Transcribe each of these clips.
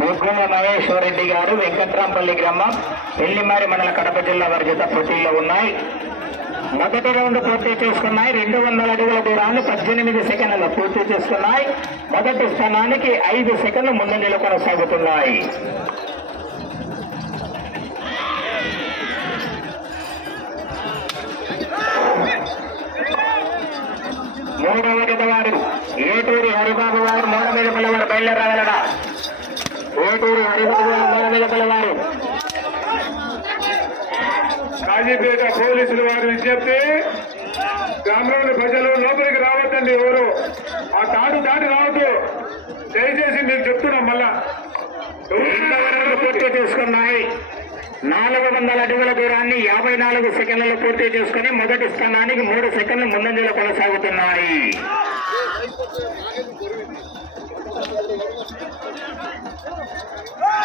బుగ్గల మహేశ్వర రెడ్డి గారు వెంకట్రాంపల్లి గ్రామం పెళ్ళిమారి మండల కడప జిల్లా వారి జత పోటీలో ఉన్నాయి. మొదటి రౌండ్ పూర్తి చేసుకున్నాయి. రెండు వందల అడుగుల దూరాన్ని పద్దెనిమిది సెకండ్లు పూర్తి చేసుకున్నాయి. మొదటి స్థానానికి ఐదు సెకండ్లు ముందంజలో కొనసాగుతున్నాయి. మూడవ వారు ఏటూరి హరిబాబు వారు మూడవ మీద పిల్లవారు బయలుదేరాలడా ఏటూరి హరిబాబు వారు కాజీపేట పోలీసులు వారి విజ్ఞప్తి గ్రామంలోని ప్రజలు లోపలికి రావద్దండి ఎవరు. ఆ తాడు దాటి రావద్దు. దయచేసి మీకు చెప్తున్నాం మళ్ళా. పూర్తి చేసుకున్నాయి. నాలుగు వందల అడుగుల దూరాన్ని యాభై నాలుగు సెకండ్లలో పూర్తి చేసుకుని మొదటి స్థానానికి మూడు సెకండ్లు ముందంజలో కొనసాగుతున్నాయి.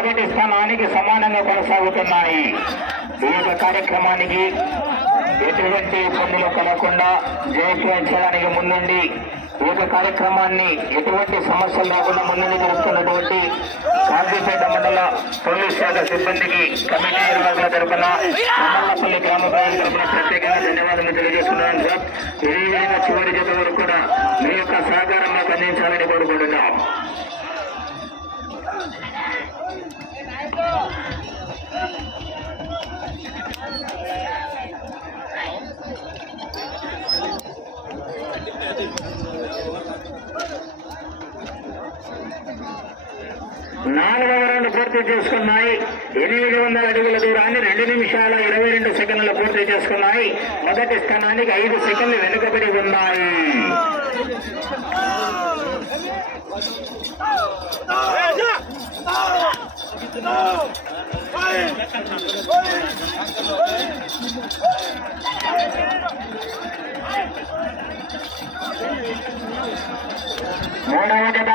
మొదటి స్థానానికి సమానంగా కొనసాగుతున్నాయి. ఈ యొక్క కార్యక్రమానికి ఎటువంటి ఇబ్బందులు కలగకుండా జయత్వం చేయడానికి ముందుండి ఈ యొక్క కార్యక్రమాన్ని ఎటువంటి సమస్యలు రాకుండా ముందుండి జరుపుతున్నటువంటి కాంతిపేట మండల పోలీస్ శాఖ సిబ్బందికి కమిటీ నిర్వాహకుల తరఫున కొమ్మల్లపల్లి గ్రామ ప్రజల తరఫున ప్రత్యేకంగా ధన్యవాదాలు తెలియజేస్తున్నాను సార్. ఇదే విధంగా చివరి జత వరకు కూడా మీ యొక్క సహకారం మాకు అందించాలని కోరుకుంటున్నాం. నాలుగవ రౌండ్ పూర్తి చేసుకున్నాయి. ఎనిమిది వందల అడుగుల దూరాన్ని రెండు నిమిషాల ఇరవై రెండు సెకండ్లు పూర్తి చేసుకున్నాయి. మొదటి స్థానానికి ఐదు సెకండ్లు వెనుకబడి ఉన్నాయి. మూడవ జత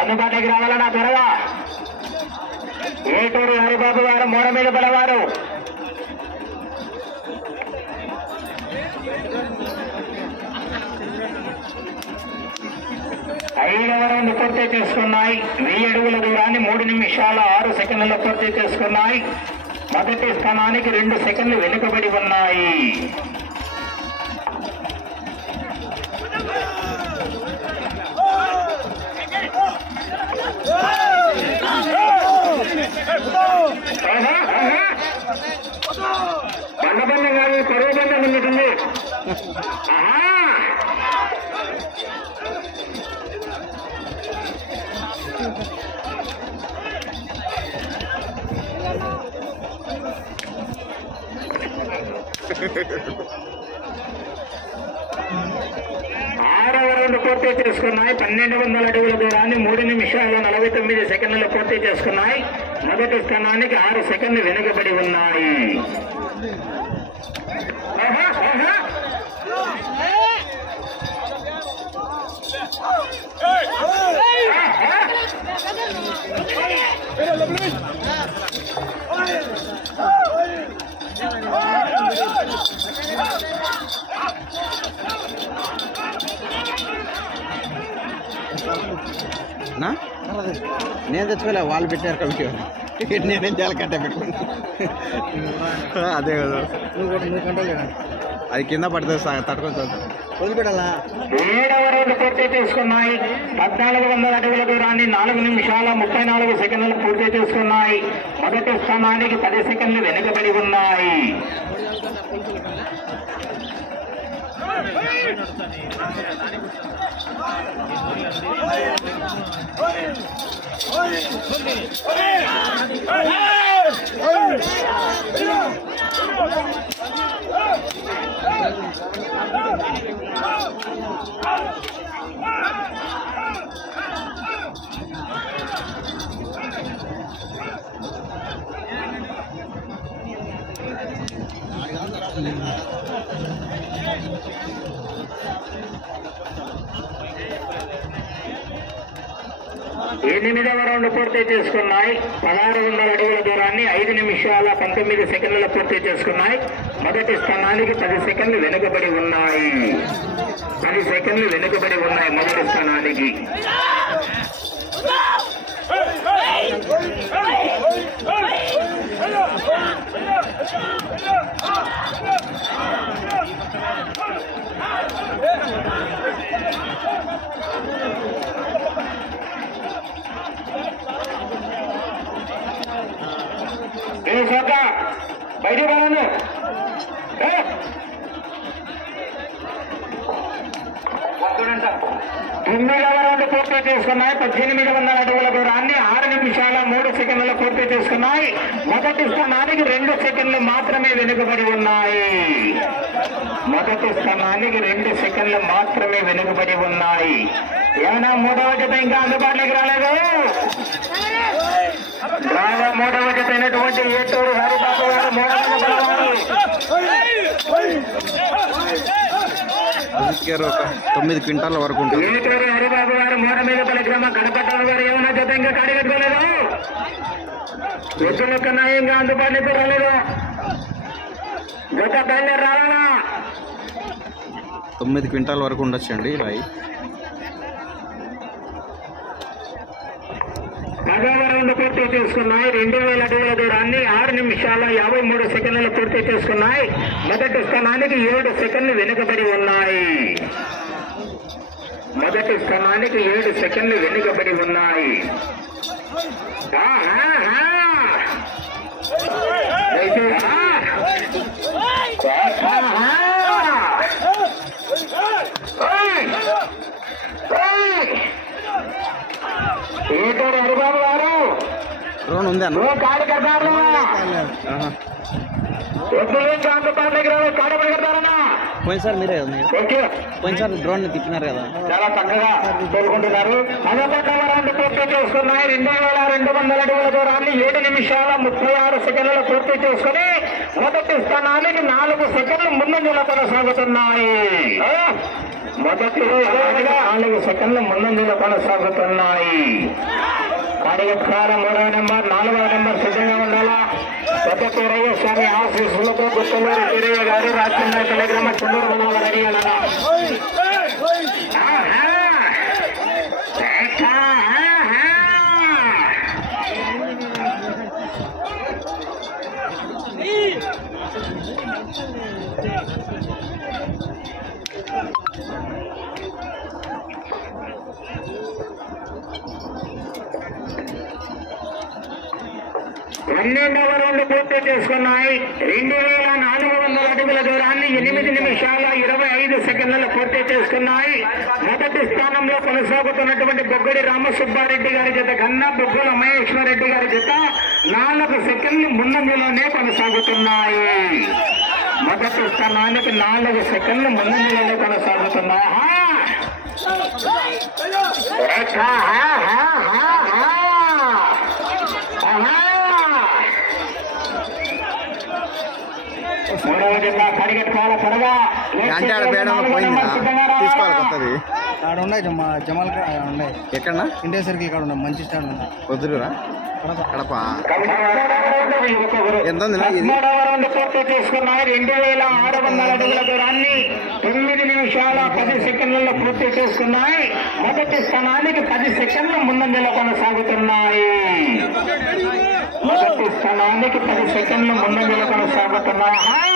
అందుబాటులోకి రావాలన్న త్వరగా ఏటూరు హరిబాబు గారు మూడ మీద బలవారు ఐదవ రౌండ్ పూర్తి చేసుకున్నాయి. వెయ్యి అడుగుల దూరాన్ని మూడు నిమిషాల ఆరు సెకండ్లు పూర్తి చేసుకున్నాయి. మొదటి స్థానానికి రెండు సెకండ్లు వెనుకబడి ఉన్నాయి. ఆరవ రౌండ్ పూర్తి చేసుకున్నాయి. పన్నెండు వందల అడుగుల దూరాన్ని మూడు నిమిషాల నలభై తొమ్మిది సెకండ్లు పూర్తి చేసుకున్నాయి. మొదటి స్థానానికి ఆరు సెకండ్లు వెనుకబడి ఉన్నాయి. ఆహా, నా? నేను తెచ్చుకోలే వాళ్ళు పెట్టారు కలిపి నేనేం చేయాలి కట్టే పెట్టుకుని అదే కదా. అది కింద పడితే సా- తట్టుకొని వదిలిపెట్టాలా? ఏడవ రౌండ్ పూర్తి చేసుకున్నాయి. పద్నాలుగు వందల అడుగుల దూరాన్ని నాలుగు నిమిషాల ముప్పై నాలుగు సెకండ్లు పూర్తి చేసుకున్నాయి. మొదటి స్థానానికి పది సెకండ్లు వెనుకబడి ఉన్నాయి. ఎనిమిదవ రౌండ్ పూర్తి చేసుకున్నాయి. పదహారు వందల అడుగుల దూరాన్ని ఐదు నిమిషాల పంతొమ్మిది సెకండ్ల పూర్తి చేసుకున్నాయి. మొదటి స్థానానికి పది సెకండ్లు వెనుకబడి ఉన్నాయి. పది సెకండ్లు వెనుకబడి ఉన్నాయి మొదటి స్థానానికి. బయటికి రాను ఏ! తొమ్మిదవ రౌండ్ పూర్తి చేసుకున్నాయి. పద్దెనిమిది వందల అడుగుల దూరాన్ని ఆరు నిమిషాల మూడు సెకండ్లు పూర్తి చేసుకున్నాయి. మొదటి స్థానానికి రెండు సెకండ్లు మాత్రమే వెనుకబడి ఉన్నాయి. మొదటి స్థానానికి రెండు సెకండ్లు మాత్రమే వెనుకబడి ఉన్నాయి. ఏమైనా మూడవ జత ఇంకా అందుబాటులోకి రాలేదు? రాగా మూడవ ఏటూరు హరిబాబు గారు మూడవ ఒక తొమ్మిది క్వింటాల వరకు ఉంటుంది. ఏటూరు హరిబాబు గారు మూడ మీద పల్లి గ్రామం కడపట్టాల గారు ఏమైనా జత ఇంకా కడిగట్టుకోలేదు? ఎద్దుల కన్నా ఇంకా అందుబాటులోకి రాలేదు? జత బయలుదేరి రావాలా? తొమ్మిది క్వింటాల వరకు ఉండొచ్చండి రాయి. పదవ రౌండ్ పూర్తి చేసుకున్నాయి. రెండు వేల అడుగుల దూరాన్ని ఆరు నిమిషాల యాభై మూడు సెకండ్లు పూర్తి చేసుకున్నాయి. మొదటి స్థానానికి ఏడు సెకండ్లు వెనుకబడి ఉన్నాయి. మొదటి స్థానానికి ఏడు సెకండ్లు వెనుకబడి ఉన్నాయి ఆహాహా. దయచేసి- ఆహాహా. ఓయ్. ఓయ్. ఏటూరు హరిబాబు గారు డ్రోన్ ఉంది అన్న నువ్వు కాడు కడతారు ఆహా. ఎప్పుడు కాంతపాడు దగ్గర కాడపడి కడతారన్నా పోయినసారి మీరే కదా పోయినసారి డ్రోన్ తిప్పినారు కదా. చాలా చక్కగా కోరుకుంటున్నారు పదకొండవ రౌండ్ పూర్తి చేసుకున్నాయి. రెండు వేల రెండు వందల అడుగుల దూరాన్ని ఏడు నిమిషాల ముప్పై ఆరు సెకండ్లు పూర్తి చేసుకుని మొదటి స్థానానికి నాలుగు సెకండ్లు ముందంజలో కొనసాగుతున్నాయి? మొదటి నాలుగు సెకండ్లు ముందంజలో కొనసాగుతున్నాయి. కార్యక్రమం మూడవ నెంబర్ నాలుగవ నెంబర్ సిద్ధంగా ఉండాలా పెద్ద పేరయ్య స్వామి ఆశీస్సులతో గుర్తులూరు వీరయ్య గారు రాజకీయ టెలిగ్రామ చెందూరు మనోహర్ రెడ్డి అలా ఆహా! ఏకా! పన్నెండవ రౌండ్ పూర్తి చేసుకున్నాయి. రెండు వేల నాలుగు వందల అడుగుల దూరాన్ని ఎనిమిది నిమిషాల ఇరవై ఐదు సెకండ్లలో పూర్తి చేసుకున్నాయి. మొదటి స్థానంలో కొనసాగుతున్నటువంటి బొగ్గడి రామసుబ్బారెడ్డి గారి జత కన్నా బొగ్గుల మహేశ్వరరెడ్డి గారి జత నాలుగు సెకండ్లు ముందంజలోనే కొనసాగుతున్నాయి. మొదటి స్థానానికి నాలుగు సెకండ్లు ముందంజలోనే కొనసాగుతున్నాయి. ఆహా! ఆహా! మూడవ జత పరిగెత్తుకోవాలి త్వరగా అంటే ఆడ బేడంలో పోయిందా తీసుకోవాలి కొత్తది. ఆడ ఉన్నాయి జమ జమాల్ ఉన్నాయి. ఎక్కడన్నా? ఇండియా సర్కిల్ ఇక్కడ ఉన్నాయి. మంచి స్టాండ్ ఉంది. వద్దురా కడప. ఎంత ఉంది రౌండ్ పూర్తి చేసుకున్నాయి రెండు వేల ఆరు వందల అడుగుల దూరాన్ని తొమ్మిది నిమిషాల పది సెకండ్లలో పూర్తి చేసుకున్నాయి. మొదటి స్థానానికి పది సెకండ్ల ముందంజలో కొనసాగుతున్నాయి మొదటి స్థానానికి పది సెకండ్లు ముందంజలో కొనసాగుతున్నాయి!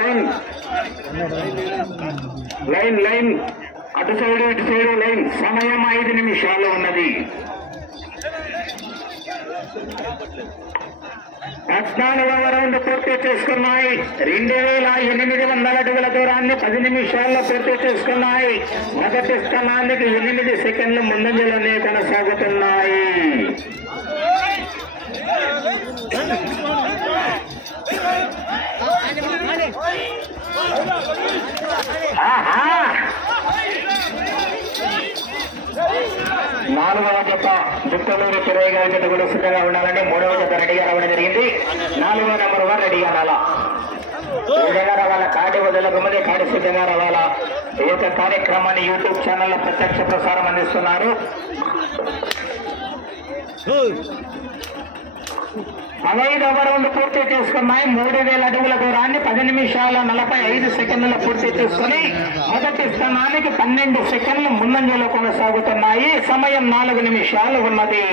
Line line. లైన్ అటు సైడు ఇటు సైడు లైన్. సమయం ఐదు నిమిషాలు ఉన్నది. పద్నాలుగవ రౌండ్ పూర్తి చేసుకున్నాయి. రెండు వేల ఎనిమిది వందల అడుగుల దూరాన్ని పది నిమిషాల్లో పూర్తి చేసుకున్నాయి. మొదటి స్థానానికి ఎనిమిది సెకండ్లు ముందంజలోనే కొనసాగుతున్నాయి. దుక్కలూరు చిరయ్య గారి జత కూడా సిద్ధంగా ఉండాలని మూడవ జత రెడీగా రావడం జరిగింది. నాలుగో నెంబర్ వన్ రెడీగా రావాలా సిద్ధంగా రావాలా? కాటి వదలకు ముందే కాటి సిద్ధంగా రావాలా? ఈ యొక్క కార్యక్రమాన్ని యూట్యూబ్ ఛానల్లో ప్రత్యక్ష ప్రసారం అందిస్తున్నారు. పదహైదవ రౌండ్ పూర్తి చేసుకున్నాయి. మూడు వేల అడుగుల దూరాన్ని పది నిమిషాల నలభై ఐదు సెకండ్ల పూర్తి చేసుకుని మొదటి స్థానానికి పన్నెండు సెకండ్లు ముందంజలో కొనసాగుతున్నాయి. సమయం నాలుగు నిమిషాలు ఉన్నది.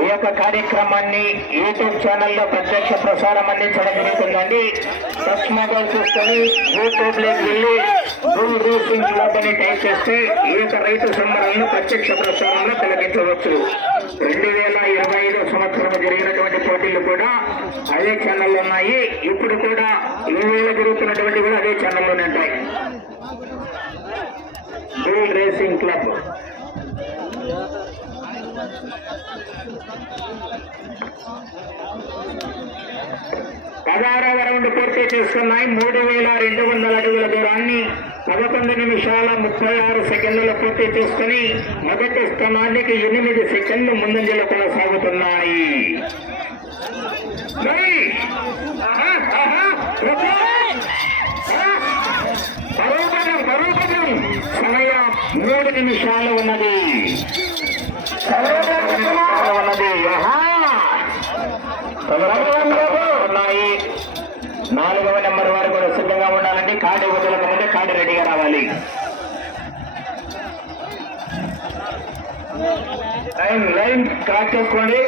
ఈ యొక్క కార్యక్రమాన్ని యూట్యూబ్ ఛానల్లో ప్రత్యక్ష ప్రసారం అందించడం జరుగుతుందండి. టచ్ మొబైల్ చూసుకొని యూట్యూబ్లోకి వెళ్ళి ఫుల్ రేసింగ్ క్లబ్ అని టైప్ చేస్తే ఈ యొక్క రైతు సంబరాలను ప్రత్యక్ష ప్రసారంలో తొలగించవచ్చు. రెండు వేల ఇరవై ఐదో సంవత్సరం జరిగినటువంటి పోటీలు కూడా అదే ఛానల్లో ఉన్నాయి. ఇప్పుడు కూడా ఈ వేళ జరుగుతున్నటువంటి కూడా అదే ఛానల్లోనే ఉంటాయి. Full racing club. పదహారవ రౌండ్ పూర్తి చేస్తున్నాయి మూడు వేల రెండు వందల అడుగుల దూరాన్ని పదకొండు నిమిషాల ముప్పై ఆరు సెకండ్లలో పూర్తి చేసుకుని మొదటి స్థానానికి ఎనిమిది సెకండ్లు ముందంజలో కొనసాగుతున్నాయి. మూడు నిమిషాలు సమయం మూడు నిమిషాలు ఉన్నది ఆహా ఉన్నాయి నాలుగవ నెంబర్ వారు కూడా సిద్ధంగా ఉండాలండి కాడి వదలకు ముందే కాడి రెడీగా రావాలి లైన్ లైన్ క్రాక్ చేసుకోండి.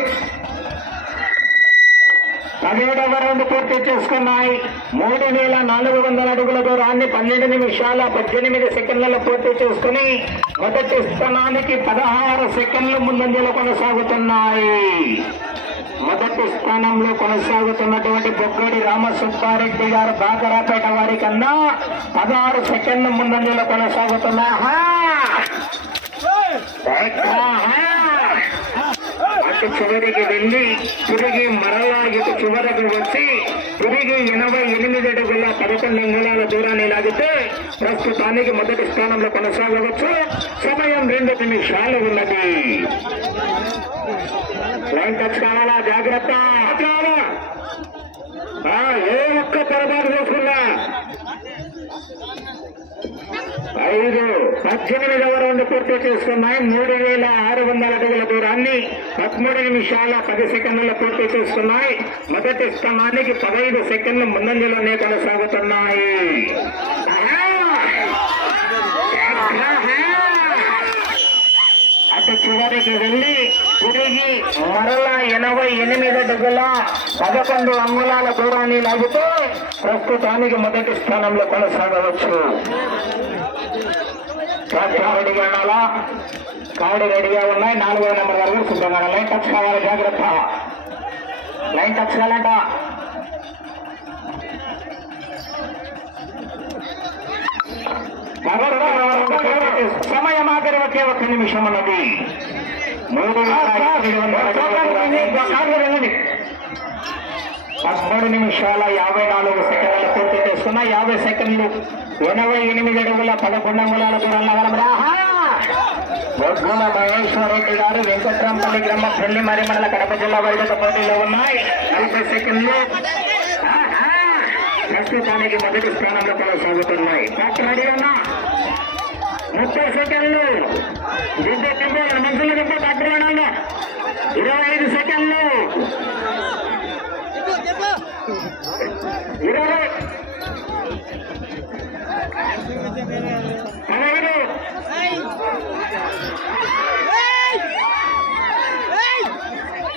పదిహేడవ రౌండ్ పూర్తి చేసుకున్నాయి. మూడు వేల నాలుగు వందల అడుగుల దూరాన్ని పన్నెండు నిమిషాల పద్దెనిమిది సెకండ్లలో పూర్తి చేసుకుని మొదటి స్థానానికి పదహారు సెకండ్లు ముందంజలో కొనసాగుతున్నాయి. మొదటి స్థానంలో కొనసాగుతున్నటువంటి బొగ్గడి రామసుబ్బారెడ్డి గారు బాకరాపేట వారి కన్నా పదహారు సెకండ్ల ముందంజలో కొనసాగుతున్నా అటు చివరికి వెళ్ళి తిరిగి మరలా ఇటు చివరకు వచ్చి తిరిగి ఎనభై ఎనిమిది అడుగుల పదకొండు అంగుళాల దూరాన్ని లాగితే ప్రస్తుతానికి మొదటి స్థానంలో కొనసాగవచ్చు. సమయం రెండు నిమిషాలు ఉన్నది. లైన్ టచ్ కావాలా? జాగ్రత్త. ఏ ఒక్క పొరపాటు చేసుకున్నా. ఐదు పద్దెనిమిదవ రౌండ్ పూర్తి చేసుకున్నాయి. మూడు వేల ఆరు వందల అడుగుల దూరాన్ని పదమూడు నిమిషాల పది సెకండ్ల పూర్తి చేసుకున్నాయి. మొదటి స్థానానికి పదహైదు సెకండ్లు ముందంజలోనే కొనసాగుతున్నాయి. చివరికి వెళ్ళి తిరిగి మరలా ఎనభై ఎనిమిది అడుగుల పదకొండు అంగుళాల దూరాన్ని లాగితే ప్రస్తుతానికి మొదటి స్థానంలో కొనసాగవచ్చు. రెడీగా ఉండాలా? కాడి రెడీగా ఉన్నాయి. నాలుగో నెంబర్ వరకు సిద్ధంగా లైన్ టచ్ కావాలి. జాగ్రత్త. లైన్ టచ్ కావాలంట. సమయం ఆఖరి ఒకే ఒక్క నిమిషం దూరాన్ని పదమూడు నిమిషాల యాభై నాలుగు సెకండ్లు పూర్తి చేసుకున్న యాభై సెకండ్లు ఎనభై ఎనిమిది అడుగుల పదకొండు అంగుళాల దూరంలో బొగ్గుల మహేశ్వర రెడ్డి గారు వెంకట్రాంపల్లి గ్రామ పెళ్ళి మరి మండల కడప జిల్లా వైద్యుత పోటీలో ఉన్నాయి. నలభై సెకండ్లు! ప్రస్తుతానికి మొదటి స్థానంలో కొనసాగుతున్నాయి. రెడీ అన్న ముప్పై సెకండ్లు. దిబ్బ దిబ్బ మనుషుల దిబ్బ పట్టణ ఇరవై ఐదు సెకండ్లు. ఇరవై.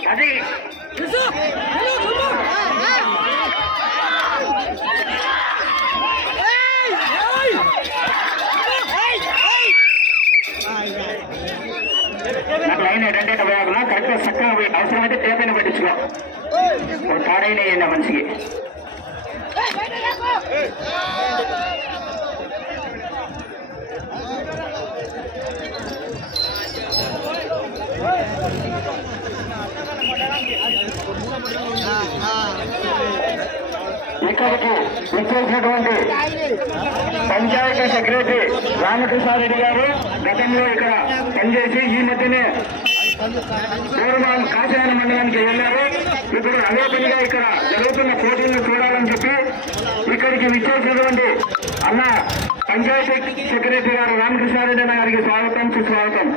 అది ఒక తాడైన వేయండి ఆ మనిషికి ఇక్కడికి వచ్చేసినటువంటి పంచాయతీ సెక్రటరీ రామకృష్ణారెడ్డి గారు గతంలో ఇక్కడ పనిచేసి ఈ మధ్యనే పూర్వం కాశీనాథ మండలానికి వెళ్ళారు ఇప్పుడు అదే పనిగా ఇక్కడ జరుగుతున్న పోటీలను చూడాలని చెప్పి ఇక్కడికి విచ్చేసినటువంటి అన్న పంచాయతీ సెక్రటరీ గారు రామకృష్ణారెడ్డి అన్న గారికి స్వాగతం సుస్వాగతం.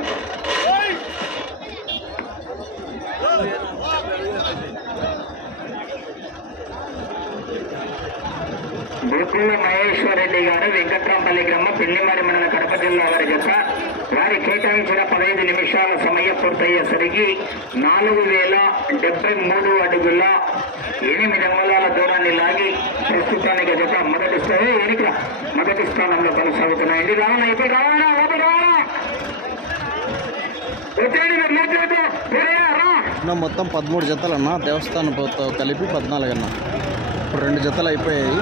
బుక్కుల మహేశ్వర్ రెడ్డి గారు వెంకట్రాంపల్లి గ్రామ పిల్లిమారి మండల కడప జిల్లా వారి యొక్క వారి కేటాయించిన పదహైదు నిమిషాల సమయం పూర్తయ్యేసరికి నాలుగు వేల డెబ్బై మూడు అడుగుల ఎనిమిది అంగుళాల దూరాన్ని లాగి ప్రస్తుతానికి జత మొదటి స్థాయి ఎనిక మొదటి స్థానంలో కొనసాగుతున్నాయండి రావాలా? ఇప్పుడు రావాలా? లోపల రావాలా? మొత్తం పదమూడు జతలు అన్న దేవస్థానంతో కలిపి పద్నాలుగు అన్న ఇప్పుడు రెండు జతలు అయిపోయాయి.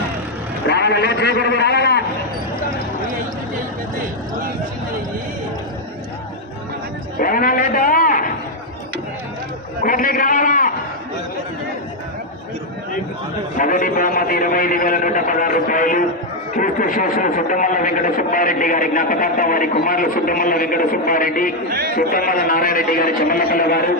రావాలా లేదా కోట్లకి రావాలా? మొదటి బహుమతి ఇరవై ఐదు వేల నూట పదహారు రూపాయలు. క్రీస్తు శేషులు సుద్దమల్ల వెంకట సుబ్బారెడ్డి గారి జ్ఞాపకార్థం వారి కుమారులు సుద్దమల్ల వెంకట సుబ్బారెడ్డి సుద్దమల్ల నారాయణ రెడ్డి గారి చెమ్మల్లపల్ల గారు.